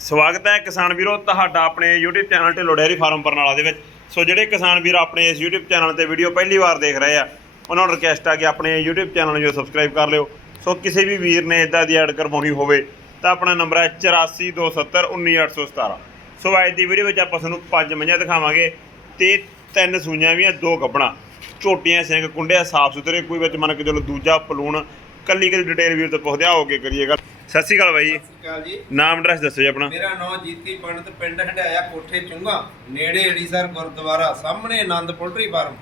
ਸਵਾਗਤ ਹੈ ਕਿਸਾਨ ਵੀਰੋ ਤੁਹਾਡਾ ਆਪਣੇ YouTube channel Dhillon dairy farm Barnala ਦੇ ਵਿੱਚ। ਸੋ ਜਿਹੜੇ ਕਿਸਾਨ ਵੀਰ ਆਪਣੇ ਇਸ YouTube ਚੈਨਲ ਤੇ ਵੀਡੀਓ ਪਹਿਲੀ ਵਾਰ ਦੇਖ ਰਹੇ ਆ, ਉਹਨਾਂ ਨੂੰ ਰਿਕਵੈਸਟ ਆ ਕਿ ਆਪਣੇ YouTube ਚੈਨਲ ਨੂੰ ਜੋ ਸਬਸਕ੍ਰਾਈਬ ਕਰ ਲਿਓ। ਸੋ ਕਿਸੇ ਵੀ ਵੀਰ ਨੇ ਇਦਾਂ ਦੀ ਐਡ ਕਰਵਾਉਣੀ ਹੋਵੇ ਤਾਂ ਆਪਣਾ ਨੰਬਰ ਹੈ 8427191817 ਸੋ ਅੱਜ ਦੀ ਵੀਡੀਓ ਵਿੱਚ ਆਪਾਂ ਤੁਹਾਨੂੰ ਪੰਜ ਮੱਝਾਂ ਦਿਖਾਵਾਂਗੇ ਤੇ ਤਿੰਨ ਸੂਈਆਂ ਵੀ ਆ, ਦੋ ਗੱਬਣਾ। ਝੋਟੀਆਂ ਸਿੰਘ ਕੁੰਡਿਆ ਸਾਫ਼ ਸੁਥਰੇ ਕੋਈ ਵਿੱਚ ਮੰਨ ਕੇ ਚਲੋ ਦੂਜਾ ਪਲੂਣ। ਕੱਲੀ ਕੱਲੀ ਡਿਟੇਲ ਵੀਰ ਤੋਂ ਪੁੱਛਦੇ ਆ ਹੋ ਕੇ ਕਰੀਏਗਾ ਸਤਿ ਸ਼੍ਰੀ ਅਕਾਲ ਬਾਈ ਜੀ। ਸਤਿ ਸ਼੍ਰੀ ਅਕਾਲ ਜੀ। ਨਾਮ ਐਡਰੈਸ ਦੱਸੋ ਜੀ ਆਪਣਾ। ਮੇਰਾ ਨਾਮ ਜੀਤੀ ਪੰਡਤ ਪਿੰਡ ਹੰਡਾਇਆ ਕੋਠੇ ਚੁੰਗਾ ਨੇੜੇ ਅੜੀਸਰ ਗੁਰਦੁਆਰਾ ਸਾਹਮਣੇ ਆਨੰਦ ਪੋਲਟਰੀ ਫਾਰਮ।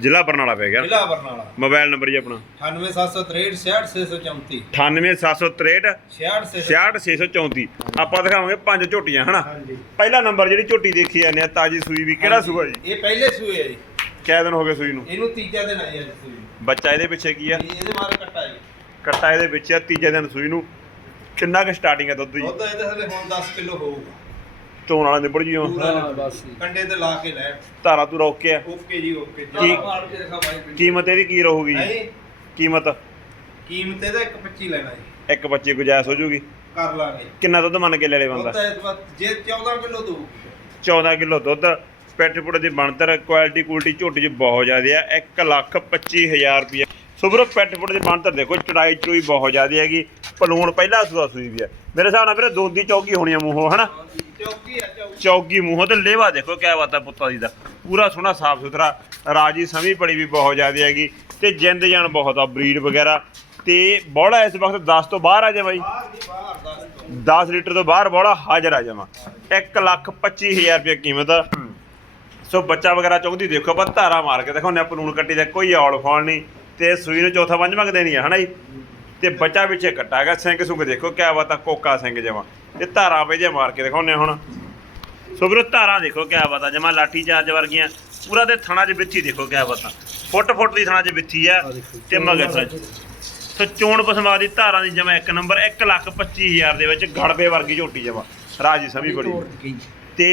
ਜ਼ਿਲ੍ਹਾ ਬਰਨਾਲਾ ਪੈ ਗਿਆ। ਜ਼ਿਲ੍ਹਾ ਬਰਨਾਲਾ। ਮੋਬਾਈਲ ਨੰਬਰ ਜੀ ਆਪਣਾ। 98763 66634 98763 66 66634 ਆਪਾਂ ਦਿਖਾਵਾਂਗੇ ਪੰਜ ਝੋਟੀਆਂ ਹਨਾ? ਪਹਿਲਾ ਨੰਬਰ ਜਿਹੜੀ ਝੋਟੀ ਦੇਖੀ ਜਾਂਦੇ ਆ ਤਾਜੀ ਸੂਈ ਵੀ ਕਿਹੜਾ ਸੂਆ ਜੀ? ਇਹ ਪਹਿਲੇ ਸੂਏ ਹੈ ਜੀ। ਕਿਆ ਦਿਨ ਹੋ ਗਏ ਸੂਈ ਨੂੰ? ਇਹਨੂੰ ਤੀਜਾ ਦਿਨ ਆਇਆ ਜੀ ਸੂਈ। ਬੱਚਾ ਇਹਦੇ ਪਿੱਛੇ ਕੀ ਆ? ਇਹ- ਇਹਦੇ ਮਾਰ ਕੱਟਾ ਜੀ। ਕੱਟਾ ਇਹਦੇ ਵਿੱਚ ਆ ਤੀਜੇ ਦਿਨ ਸੂਈ ਨੂੰ। ਕਿੰਨਾ ਕੁ ਸਟਾਰਟਿੰਗ ਹੈ ਦੁੱਧ ਜੀ? ਦੁੱਧ ਇਹਦੇ ਹਲੇ ਹੁਣ 10 ਕਿਲੋ ਹੋਊਗਾ। ਚੋਣ ਵਾਲਾ ਨਿਬੜ ਜੀ ਹੁਣ ਪੂਰਾ ਬਸ ਕੰਡੇ ਤੇ ਲਾ ਕੇ ਲੈ। ਧਾਰਾ ਤੂੰ ਰੋਕ ਕੇ ਆ। ਓਕੇ ਜੀ ਓਕੇ ਕੀ- ਕੀਮਤ ਇਹਦੀ ਕੀ ਰਹੂਗੀ ਜੀ? ਨਹੀਂ ਕੀਮਤ? ਕੀਮਤ ਇਹਦਾ 125 ਲੈਣਾ ਜੀ। ਇੱਕ ਬੱਚੇ ਗੁਜਾਇਸ਼ ਹੋ ਜੂਗੀ। ਕਰ ਲਾਂਗੇ। ਕਿੰਨਾ ਦੁੱਧ ਮੰਨ ਕੇ ਲੈ ਲੈ ਦੁੱਧ ਬੰਦਾ? ਇਸ ਵਾਰ ਜੇ 14 ਕਿਲੋ ਦਊ 14 ਕਿਲੋ ਦੁੱਧ। ਪੈਟ ਪੁੱਟ ਦੀ ਬਣਤਰ ਕੁਆਲਿਟੀ ਕੁਆਲਿਟੀ ਝੋਟੀ 'ਚ ਬਹੁਤ ਜ਼ਿਆਦਾ ਆ। 1 ਲੱਖ 25000 ਰੁਪਏ ਸੋ ਵੀਰੋ ਪੈਟ ਪੁੱਟ ਦੀ ਬਣਤਰ ਦੇਖੋ ਚੜਾਈ ਚੂਈ ਬਹੁਤ ਜ਼ਿਆਦਾ ਹੈਗੀ। ਪਲੂਣ ਪਹਿਲਾ ਸੂਆ ਸੂਈ ਵੀ ਆ। ਮੇਰੇ ਹਿਸਾਬ ਨਾਲ ਵੀਰੇ ਦੋ ਦੀ ਚੌਕੀ ਹੋਣੀ ਆ ਮੂੰਹੋਂ ਹਨਾ? ਚੌਕੀ ਆ ਚੌਕੀ। ਚੌਕੀ ਮੂੰਹੋਂ ਤੇ ਲੇਵਾ ਦੇਖੋ ਕਿਆ ਬਾਤ ਆ ਪੁੱਤਾਂ ਦੀ ਦਾ। ਪੂਰਾ ਸੋਹਣਾ ਸਾਫ਼ ਸੁਥਰਾ ਰਾਜੀ ਸਮੀ ਪੜੀ ਵੀ ਬਹੁਤ ਜ਼ਿਆਦਾ ਹੈਗੀ। ਤੇ ਜਿੰਦ ਜਾਨ ਬਹੁਤ ਆ ਬਰੀਡ ਵਗੈਰਾ। ਤੇ ਬੋੜਾ ਇਸ ਵਕਤ 10 ਤੋਂ ਬਾਹਰ ਆ ਜਾ ਬਾਈ। ਬਾਹਰ ਦੀ ਬਾਹਰ ਦੱਸ ਤੋਂ। 10 ਲੀਟਰ ਤੋਂ ਬਾਹਰ ਬੋੜਾ ਹਾਜ਼ਰ ਆ ਜਾਵਾਂ। 1 ਲੱਖ 25000 ਰੁਪਏ ਕੀਮਤ। ਆ ਸੋ ਬੱਚਾ ਵਗੈਰਾ ਚਾਹੁੰਦੀ ਦੇਖੋ ਆਪਾਂ ਧਾਰਾ ਮਾਰ ਕੇ ਦੇਖੋ ਨੇ ਪਲੂਣ ਕੱਟੀ ਦਾ ਕੋਈ ਔਲ ਫਾਲ ਨਹੀਂ। ਤੇ ਸੂਈ ਨੂੰ ਚੌਥਾ ਪੰਜਵਾਂ ਕੁ ਦੇਣੀ ਆ ਹਨਾ ਜੀ? ਤੇ ਬੱਚਾ ਪਿੱਛੇ ਕੱਟਾ ਹੈਗਾ ਸਿੰਘ ਸੁੰਗ ਦੇਖੋ ਕਿਆ ਬਾਤ ਆ ਕੋਕਾ ਸਿੰਘ ਜਮਾ ਤੇ ਧਾਰਾ ਪੇ ਜੇ ਮਾਰ ਕੇ ਦਿਖਾਉਨੇ ਹੁਣ। ਸੋ ਵੀਰੋ ਧਾਰਾਂ ਦੇਖੋ ਕਿਆ ਬਾਤ ਆ ਜਮਾ ਲਾਠੀ ਚਾਰਜ ਵਰਗੀਆਂ। ਪੂਰਾ ਦੇ ਥਣਾ ਚ ਵਿੱਥੀ ਦੇਖੋ ਕਿਆ ਬਾਤ। ਆ ਫੁੱਟ ਫੁੱਟ ਦੀ ਥਣਾ ਚ ਵਿੱਥੀ ਆ ਤੇ ਮਗਰ ਥਣਾ ਚ ਸੋ ਚੋਣ ਪਸਮਾ ਦੀ ਧਾਰਾਂ ਦੀ ਜਮਾ ਇੱਕ ਨੰਬਰ 1 ਲੱਖ 25000 ਦੇ ਵਿੱਚ ਗੜਬੇ ਵਰਗੀ ਝੋਟੀ ਜਮਾ ਰਾਜੀ ਸਮੀ ਬੜੀ ਤੇ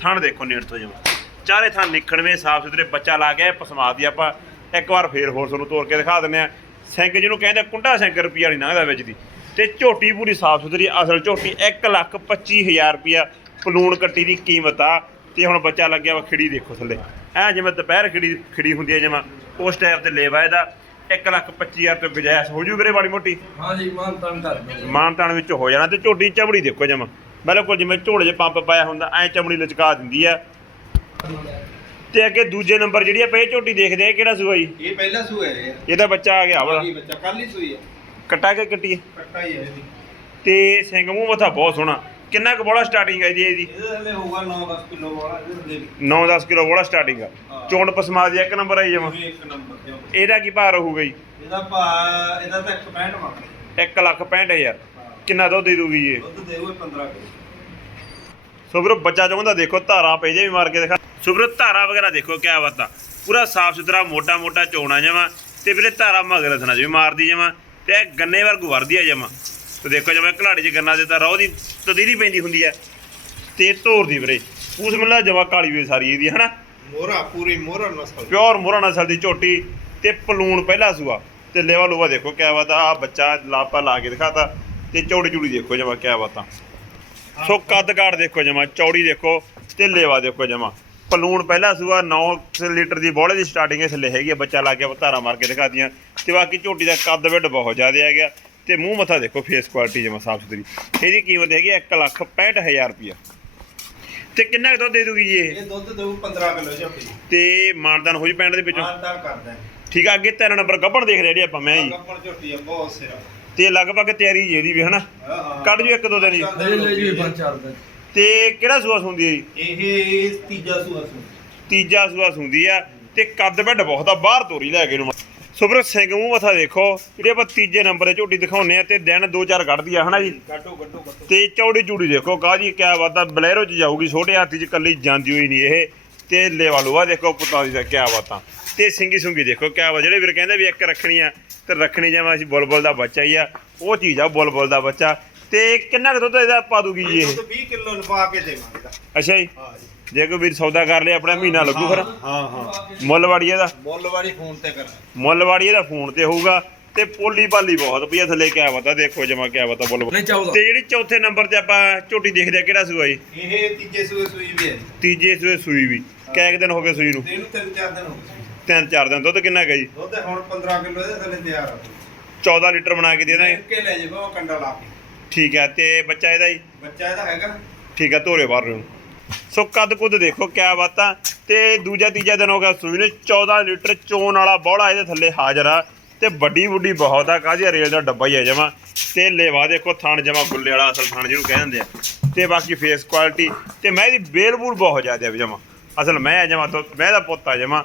ਥਣ ਦੇਖੋ ਨੇੜ ਤੋਂ ਜਮਾ। ਚਾਰੇ ਥਾਂ ਨਿਖਣਵੇਂ ਸਾਫ਼ ਸੁਥਰੇ ਬੱਚਾ ਲਾ ਗਿਆ ਪਸਮਾ ਦੀ ਆਪਾਂ। ਇੱਕ ਵਾਰ ਫੇਰ ਹੋਰ ਤੁਹਾਨੂੰ ਤੋੜ ਕੇ ਦਿਖਾ ਦਿੰਨੇ ਆ ਸਿੰਘ ਜਿਹਨੂੰ ਕਹਿੰਦੇ ਕੁੰਡਾ ਸਿੰਘ ਰੁਪਿਆ ਨਹੀਂ ਲੰਘਦਾ ਵਿੱਚ ਦੀ। ਤੇ ਝੋਟੀ ਪੂਰੀ ਸਾਫ਼ ਸੁਥਰੀ ਅਸਲ ਝੋਟੀ 1 ਲੱਖ 25000 ਰੁਪਿਆ ਪਲੂਣ ਕੱਟੀ ਦੀ ਕੀਮਤ ਆ। ਤੇ ਹੁਣ ਬੱਚਾ ਲੱਗਿਆ ਵਾ ਖਿੜੀ ਦੇਖੋ ਥੱਲੇ। ਐ ਜਿਵੇਂ ਦੁਪਹਿਰ ਖਿੜੀ ਖਿੜੀ ਹੁੰਦੀ ਹੈ ਜਿਵੇਂ ਉਸ ਟਾਈਪ ਤੇ ਲੇਵਾ ਇਹਦਾ। 1 ਲੱਖ 25000 ਤੋਂ ਗੁਜਾਇਸ਼ ਹੋ ਜੂ ਵੀਰੇ ਮਾੜੀ ਮੋਟੀ? ਹਾਂ ਜੀ ਮਾਨ ਤਨ ਕਰ ਮਾਨਤਾਨ ਵਿੱਚ ਹੋ ਜਾਣਾ। ਤੇ ਝੋਟੀ ਚਮੜੀ ਦੇਖੋ ਜਮਾ ਬਿਲਕੁਲ ਜਿਵੇਂ ਝੋਲੇ 'ਚ ਪੰਪ ਪਾਇਆ ਹੁੰਦਾ ਐ ਚਮੜੀ ਲਚਕਾ ਦਿੰਦੀ ਆ। ਤੇ ਅੱਗੇ ਦੂਜੇ ਨੰਬਰ ਜਿਹੜੀ ਆ ਪਏ ਝੋਟੀ ਦੇਖਦੇ ਆ ਕਿਹੜਾ ਸੂਆ ਜੀ? ਇਹ ਪਹਿਲਾ ਸੂਆ ਹੈ ਇਹਦਾ ਬੱਚਾ ਆ ਗਿਆ ਵਾਲਾ ਇਹ ਬੱਚਾ ਕੱਲ ਹੀ ਸੂਈ ਹੈ। ਕੱਟਾ ਕੇ ਕੱਟੀ ਕੱਟਾ ਹੀ ਹੈ ਇਹਦੀ। ਤੇ ਸਿੰਘ ਮੂੰਹ ਮੱਥਾ ਬਹੁਤ ਸੋਹਣਾ। ਕਿੰਨਾ ਕੁ ਬੋਲਾ ਸਟਾਰਟਿੰਗ ਹੈ ਜੀ ਇਹਦੀ? ਇਹਦੇ ਹੋਊਗਾ 9-10 ਕਿਲੋ ਵਾਲਾ ਇਹਦੇ ਹਲੇ 9-10 ਕਿਲੋ ਬੋਲਾ ਸਟਾਰਟਿੰਗ ਆ। ਹਾਂ। ਚੋਣ ਪਸਮਾ ਦੀ ਇੱਕ ਨੰਬਰ ਆਈ ਜਮਾ। ਵੀ ਇੱਕ ਨੰਬਰ ਤੇ। ਇਹਦਾ ਕੀ ਭਾਅ ਰਹੂਗਾ ਜੀ? ਇਹਦਾ ਭਾ ਇਹਦਾ ਤਾਂ 165 ਮੰਗਦੇ 1 ਲੱਖ 65000 ਹਾਂ। ਕਿੰਨਾ ਦੁੱਧ ਦੇ ਦੂਗੀ ਜੀ ਇਹ? ਦੁੱਧ ਦੇਊਗਾ 15 ਕਿਲੋ। ਸੋ ਵੀਰੋ ਬੱਚਾ ਚਾਹੁੰਦਾ ਦੇਖੋ ਧਾਰਾਂ ਪੇ ਜੇ ਵੀ ਮਾਰ ਕੇ ਦਿਖਾ। ਸੋ ਵੀਰੋ ਧਾਰਾ ਵਗੈਰਾ ਦੇਖੋ ਕਿਆ ਬਾਤ। ਆ ਪੂਰਾ ਸਾਫ਼ ਸੁਥਰਾ ਮੋਟਾ ਮੋਟਾ ਚੋਣਾ ਜਮਾ ਤੇ ਵੀਰੇ ਧਾਰਾ ਮਗਰ ਥਣਾ ਜਿਵੇਂ ਮਾਰਦੀ ਜਮਾ ਤੇ ਇਹ ਗੰਨੇ ਵਰਗੂ ਵਰਦੀ ਆ ਜਮਾ। ਤੇ ਦੇਖੋ ਜਿਵੇਂ ਘਲਾੜੀ 'ਚ ਗੰਨਾ ਦੇ ਤਾਂ ਰੋਹ ਦੀ ਤਦੀਰੀ ਪੈਂਦੀ ਹੁੰਦੀ ਆ। ਤੇ ਧੋਰ ਦੀ ਵੀਰੇ ਉਸ ਮਿਲਾ ਜਮਾ ਕਾਲੀ ਵੇ ਸਾਰੀ ਇਹਦੀ ਹਨਾ? ਮੋਹਰਾ ਪੂਰੀ ਮੋਹਰਾ ਨਸਲ। ਪਿਓਰ ਮੋਹਰਾ ਨਸਲ ਦੀ ਝੋਟੀ ਤੇ ਪਲੂਣ ਪਹਿਲਾ ਸੂਆ। ਤੇ ਲੇਵਾ ਲੂਵਾ ਦੇਖੋ ਕਿਆ ਬਾਤ ਆ ਬੱਚਾ ਲਾਪਾ ਲਾ ਕੇ ਦਿਖਾਤਾ। ਤੇ ਚੌੜੀ ਚੂੜੀ ਦੇਖੋ ਜਮਾ ਕਿਆ ਬਾਤਾਂ। ਸੋ ਕੱਦ ਕਾਠ ਦੇਖੋ ਜਮਾ ਚੌੜੀ ਦੇਖੋ ਤੇ ਲੇਵਾ ਦੇਖੋ ਜਮਾ। ਪਲੂਣ ਪਹਿਲਾ ਸੂਆ 9 ਲੀਟਰ ਦੀ ਬੋਲੇ ਦੀ ਸਟਾਰਟਿੰਗ ਇਸ ਲਈ ਹੈਗੀ ਆ ਬੱਚਾ ਲਾ ਕੇ ਧਾਰਾ ਮਾਰ ਕੇ ਦਿਖਾਤੀਆਂ। ਤੇ ਬਾਕੀ ਝੋਟੀ ਦਾ ਕੱਦ ਵਿੱਡ ਬਹੁਤ ਜ਼ਿਆਦਾ ਹੈਗਾ। ਤੇ ਮੂੰਹ ਮੱਥਾ ਦੇਖੋ ਫੇਸ ਕੁਆਲਿਟੀ ਜਮਾ ਸਾਫ਼ ਸੁਥਰੀ। ਇਹਦੀ ਕੀਮਤ ਹੈਗੀ 1 ਲੱਖ 65000 ਰੁਪਇਆ। ਤੇ ਕਿੰਨਾ ਦੁੱਧ ਦੇ ਦੂਗੀ ਜੀ ਇਹ? ਇਹ ਦੁੱਧ ਦੇਊ 15 ਕਿਲੋ ਝੋਟੀ। ਤੇ ਮਾਨਦਾਨ ਹੋ ਜੀ ਦੇ ਵਿੱਚੋਂ? ਮਾਨਦਾਰ ਕਰਦਾ। ਠੀਕ ਆ ਅੱਗੇ ਤਿੰਨ ਨੰਬਰ ਗੱਭਣ ਦੇਖ ਰਹੇ ਜਿਹੜੀ ਆਪਾਂ ਮੈਂ ਜੀ ਗੱਪਣ ਝੋਟੀ ਆ ਬਹੁਤ ਸਿਰਾ। ਤੇ ਲਗਭਗ ਤਿਆਰੀ ਜੀ ਇਹਦੀ ਵੀ ਹਨਾ? ਹਾਂ ਹਾਂ। ਕੱਢ ਜੋ ਇੱਕ ਦੋ ਦਿਨ ਜੀ। ਲੈ ਲੈ ਜੀ ਪੰਜ ਚਾਰ ਦਿਨ। ਤੇ ਕਿਹੜਾ ਸੂਆ ਸੁੰਦੀ ਹੈ ਜੀ? ਇਹ ਤੀਜਾ ਸੂਆ ਸੂ ਤੀਜਾ ਸੂਆ ਸੁੰਦੀ ਆ ਤੇ ਕੱਦ ਵੱਡ ਬਹੁਤ ਆ ਬਾਹਰ ਤੋਰੀ ਲੈ ਕੇ ਨੂੰ ਸੁਬਰ ਸਿੰਘ ਮੂੰਹ ਮੱਥਾ ਦੇਖੋ ਜਿਹੜੇ ਆਪਾਂ ਤੀਜੇ ਨੰਬਰ ਤੇ ਝੋਟੀ ਦਿਖਾਉਨੇ ਆ ਤੇ ਦਿਨ ਦੋ ਚਾਰ ਕੱਢਦੀ ਆ ਹਨਾ ਜੀ? ਗੱਟੋ ਗੱਟੋ ਤੇ ਚੌੜੀ ਚੂੜੀ ਦੇਖੋ ਕਾਜੀ ਕਿਆ ਬਾਤ ਆ ਬਲੈਰੋ ਚ ਜਾਊਗੀ ਛੋਟੇ ਹਾਥੀ ਚ ਕੱਲੀ ਜਾਂਦੀ ਹੋਈ ਨਹੀਂ ਇਹ। ਤੇ ਲੇਵਾ ਲੂਆ ਦੇਖੋ ਪੁੱਤਾਂ ਦੀ ਦਾ ਕਿਆ ਬਾਤਾਂ ਤੇ ਸਿੰਗੀ ਸੁੰਗੀ ਦੇਖੋ ਕਿਆ ਵਾ ਜਿਹੜੇ ਵੀਰ ਕਹਿੰਦੇ ਵੀ ਇੱਕ ਰੱਖਣੀ ਆ ਤੇ ਰੱਖਣੀ ਜਿਵੇਂ ਅਸੀਂ ਬੁਲਬੁਲ ਦਾ ਬੱਚਾ ਹੀ ਆ ਉਹ ਚੀਜ਼ ਆ ਬੁਲਬੁਲ ਦਾ ਬੱਚਾ। ਤੇ ਕਿੰਨਾ ਕੁ ਦੁੱਧ ਇਹਦਾ ਪਾ ਦੂਗੀ ਜੀ ਇਹ? ਦੁੱਧ 20 ਕਿਲੋ ਲਪਾ ਕੇ ਦੇਵਾਂਗੇ ਦਾ ਅੱਛਾ ਜੀ। ਹਾਂ ਜੀ। ਜੇ ਕੋਈ ਵੀਰ ਸੌਦਾ ਕਰ ਲਿਆ ਆਪਣਾ ਮਹੀਨਾ ਲੱਗੂ ਫਿਰ। ਹਾਂ ਹਾਂ ਮੁੱਲ ਵਾੜੀ ਇਹਦਾ ਮੁੱਲ ਵਾਲੀ ਫੋਨ ਤੇ ਕਰ ਮੁੱਲ ਵਾੜੀ ਇਹਦਾ ਫੋਨ ਤੇ ਹੋਊਗਾ। ਤੇ ਪੋਲੀ ਪਾਲੀ ਬਹੁਤ ਪਈ ਆ ਥੱਲੇ ਕਿਆ ਪਤਾ ਦੇਖੋ ਜਮਾ ਕਿਆ ਪਤਾ ਬੋਲ ਨਹੀਂ ਚਾਹੁੰਦਾ। ਤੇ ਜਿਹੜੀ ਚੌਥੇ ਨੰਬਰ ਤੇ ਆਪਾਂ ਝੋਟੀ ਦੇਖਦੇ ਆ ਕਿਹੜਾ ਸੂਆ ਜੀ? ਇਹ ਤੀਜੇ ਸੂਏ ਸੂਈ ਵੀ ਹੈ। ਤੀਜੇ ਸੂਏ ਸੂਈ ਵੀ। ਕਿੰਨੇ ਦਿਨ ਹੋ ਗਏ ਸੂਈ ਨੂੰ? ਇਹਨੂੰ ਤਿੰਨ ਚਾਰ ਦਿਨ ਹੋ ਗਏ। ਤਿੰਨ ਚਾਰ ਦਿਨ। ਦੁੱਧ ਕਿੰਨਾ ਹੈਗਾ ਜੀ? ਦੁੱਧ ਹੁਣ 15 ਕਿਲੋ ਇਹਦੇ ਥੱਲੇ ਤਿਆਰ ਆ। 14 ਲੀਟਰ ਬਣਾ ਕੇ ਦੇ ਦਾਂਗੇ ਕੇ ਲੈ ਜਾਓ ਕੰਡਾ ਲਾ ਕੇ। ਠੀਕ ਹੈ ਤੇ ਬੱਚਾ ਇਹਦਾ ਜੀ? ਬੱਚਾ ਇਹਦਾ ਹੈਗਾ। ਠੀਕ ਹੈ ਧੋਰੇ ਬਾਹਰ ਨੂੰ। ਸੋ ਕੱਦ ਕੁੱਦ ਦੇਖੋ ਕਿਆ ਬਾਤਾਂ ਤੇ ਦੂਜਾ ਤੀਜਾ ਦਿਨ ਹੋ ਗਿਆ ਸੂਈ ਨੂੰ 14 ਲੀਟਰ ਚੋਣ ਵਾਲਾ ਬੋਲਾ ਇਹਦੇ ਥੱਲੇ ਹਾਜ਼ਰ ਆ। ਤੇ ਵੱਡੀ ਵੱਡੀ ਬਹੁਤ ਆ ਕਾਜੀ ਰੇਲ ਦਾ ਡੱਬਾ ਹੀ ਆ ਜਮਾ। ਤੇ ਲੇਵਾ ਦੇਖੋ ਥਣ ਜਮਾ ਗੁੱਲੇ ਵਾਲਾ ਅਸਲ ਥਣ ਜਿਹਨੂੰ ਕਹਿੰਦੇ ਆ। ਤੇ ਬਾਕੀ ਫੇਸ ਕੁਆਲਿਟੀ ਤੇ ਮੈਂ ਇਹਦੀ ਬੇਲ ਬੂਲ ਬਹੁਤ ਜ਼ਿਆਦਾ ਆ ਜਮਾ। ਅਸਲ ਮੈਂ ਆ ਜਮਾ ਤੋਂ ਮੈਂ ਦਾ ਪੁੱਤ ਆ ਜਮਾ।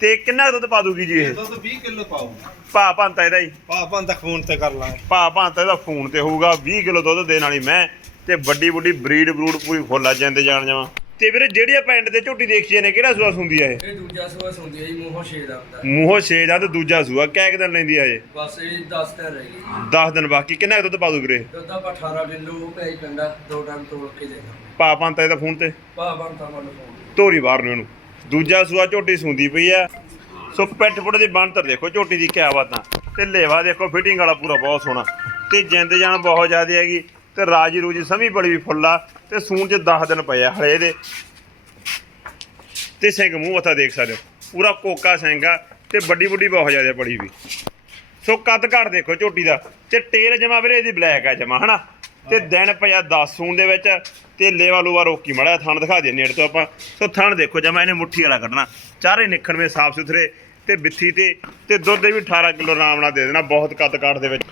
ਤੇ ਕਿੰਨਾ ਕੁ ਦੁੱਧ ਪਾ ਦੂਗੀ ਜੀ ਇਹ? ਦੁੱਧ 20 ਕਿਲੋ ਪਾਓ ਭਾ ਭੰਤਾ ਇਹਦਾ ਹੀ। ਪਾਪਾਂ ਤੱਕ ਫੋਨ ਤੇ ਕਰ ਲਾਂਗੇ। ਭਾ ਭੰਤਾ ਇਹਦਾ ਫੋਨ ਤੇ ਹੋਊਗਾ 20 ਕਿਲੋ ਦੁੱਧ ਦੇਣ ਵਾਲੀ ਮੈਂ ਤੇ ਵੱਡੀ ਵੱਡੀ ਬਰੀਡ ਬਰੂਡ ਪੂਰੀ ਫੁੱਲ ਆ ਜਾਂਦੇ ਜਾਣ ਜਾਵਾਂ। ਤੇ ਵੀਰੇ ਜਿਹੜੀ ਆ ਪਿੰਡ ਤੇ ਝੋਟੀ ਦੇਖੀ ਨੇ ਕਿਹੜਾ ਸੂਆ ਹੁੰਦੀ ਆ ਇਹ? ਇਹ ਦੂਜਾ ਸੂਆ ਸੁੰਦੀ ਹੈ ਜੀ ਮੂੰਹੋਂ ਛੇ ਦਾ ਹੁੰਦਾ। ਮੂੰਹੋਂ 6 ਦਾ ਤੇ ਦੂਜਾ ਸੂਆ ਕੁ ਦਿਨ ਲੈਂਦੀ ਆ ਇਹ? ਬਸ ਇਹ 10 ਦਿਨ ਰਹਿ ਗਏ। 10 ਦਿਨ ਬਾਕੀ ਕਿੰਨਾ ਕੁ ਦੁੱਧ ਪਾ ਦੂ ਵੀਰੇ? ਦੁੱਧ ਆਪਾਂ 18 ਕਿਲੋ ਭੇਜ ਪੈਂਦਾ ਦੋ ਟਾਈਮ ਤੋੜ ਕੇ ਦੇਣਾ ਭਾ ਭੰਤਾ ਇਹਦਾ ਫੋਨ ਤੇ? ਭਾ ਮਨ ਫੋਨ ਧੋਰੀ ਬਾਹਰ ਨੂੰ ਇਹਨੂੰ। ਦੂਜਾ ਸੂਆ ਝੋਟੀ ਸੁੰਦੀ ਪਈ ਆ। ਸੋ ਪਿੱਠ ਪੁੱਟ ਦੀ ਬਣਤਰ ਦੇਖੋ ਝੋਟੀ ਦੀ ਕਿਆ ਬਾਤਾਂ। ਤੇ ਲੇਵਾ ਦੇਖੋ ਫਿਟਿੰਗ ਵਾਲਾ ਪੂਰਾ ਬਹੁਤ ਸੋਹਣਾ। ਤੇ ਜਿੰਦ ਜਾਨ ਬਹੁਤ ਜ਼ਿਆਦਾ ਹੈਗੀ। ਤੇ ਰਾਜੀ ਰੂਜੀ ਸਮੀ ਬੜੀ ਵੀ ਫੁੱਲਾ ਤੇ ਸੂਣ ਚ 10 ਦਿਨ ਪਏ ਆ ਹਲੇ ਇਹਦੇ। ਤੇ ਸਿੰਘ ਮੂੰਹ ਮੱਥਾ ਦੇਖ ਸਕਦੇ ਹੋ। ਪੂਰਾ ਕੋਕਾ ਸਿੰਘ ਆ ਤੇ ਵੱਡੀ ਵੱਡੀ ਬਹੁਤ ਜ਼ਿਆਦਾ ਬੜੀ ਵੀ। ਸੋ ਕੱਦ ਘੜ ਦੇਖੋ ਝੋਟੀ ਦਾ। ਤੇ ਟੇਲ ਜਮਾ ਵੀਰੇ ਇਹਦੀ ਬਲੈਕ ਆ ਜਮਾ, ਹਨਾ? ਤੇ ਦਿਨ ਪਿਆ 10 ਸੂਣ ਦੇ ਵਿੱਚ ਤੇ ਲੇਵਾ ਲੂਵਾ ਰੋਕੀ ਮੜਾ ਥਣ ਦਿਖਾ ਦੇ ਨੇੜੇ ਤੋਂ ਆਪਾਂ। ਸੋ ਥਣ ਦੇਖੋ, ਜਮਾ ਇਹਨੇ ਮੁੱਠੀ ਵਾਲਾ ਕੱਢਣਾ। ਚਾਰੇ ਨਿਖਣਵੇਂ ਸਾਫ਼ ਸੁਥਰੇ ਤੇ ਬਿੱਥੀ ਤੇ ਤੇ ਦੁੱਧ ਦੇ ਵੀ 18 ਕਿਲੋ ਆਰਾਮ ਨਾਲ ਦੇ ਦੇਣਾ, ਬਹੁਤ ਕੱਦ ਕਾਠ ਦੇ ਵਿੱਚ।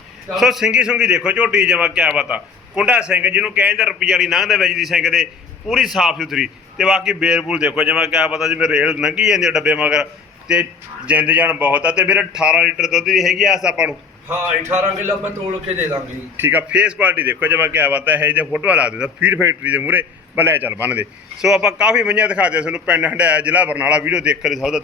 ਸੋ ਸਿੰਗੀ ਸੁੰਗੀ ਦੇਖੋ, ਝੋਟੀ ਜਮਾ ਕਿਆ ਬਤਾ। ਕੁੰਡਾ ਸਿੰਘ, ਜਿਹਨੂੰ ਕਹਿੰਦੇ ਰੁਪਈਆ ਵਾਲੀ ਲੰਘਦੇ ਵਿੱਚ ਦੀ ਸਿੰਘ ਦੇ, ਪੂਰੀ ਸਾਫ਼ ਸੁਥਰੀ। ਤੇ ਬਾਕੀ ਬੇਰਬੂਲ ਦੇਖੋ, ਜਮਾ ਕਿਆ ਪਤਾ ਜਿਵੇਂ ਰੇਲ ਲੰਘੀ ਜਾਂਦੀ ਆ ਡੱਬੇ ਮਗਰ, ਤੇ ਜਿੰਦ ਜਾਨ ਬਹੁਤ ਆ। ਤੇ ਵੀਰੇ 18 ਲੀਟਰ ਦੁੱਧ ਦੀ ਹੈਗੀ ਆਸ ਆਪਾਂ ਨੂੰ। ਹਾਂ 18 ਕਿਲੋ ਆਪਾਂ ਤੋੜ ਕੇ ਦੇ ਦਾਂਗੇ ਜੀ। ਠੀਕ ਆ ਫੇਸ ਕੁਆਲਿਟੀ ਦੇਖੋ ਜਿਵੇਂ ਕਿਆ ਬਾਤ ਹੈ ਜੇ ਫੋਟੋ ਲਾ ਦਿੰਦਾ ਫੀਡ ਫੈਕਟਰੀ ਦੇ ਮੂਰੇ ਬਲੇ ਚੱਲ ਬੰਨਦੇ ਸੋ ਆਪਾਂ ਕਾਫੀ ਮੰਝਾਂ ਦਿਖਾਦੇ ਤੁਹਾਨੂੰ, ਪਿੰਡ ਹੰਡਾਇਆ ਜ਼ਿਲ੍ਹਾ ਬਰਨਾਲਾ ਵੀਡੀਓ ਦੇਖ ਕੇ ਸਭ ਦਾ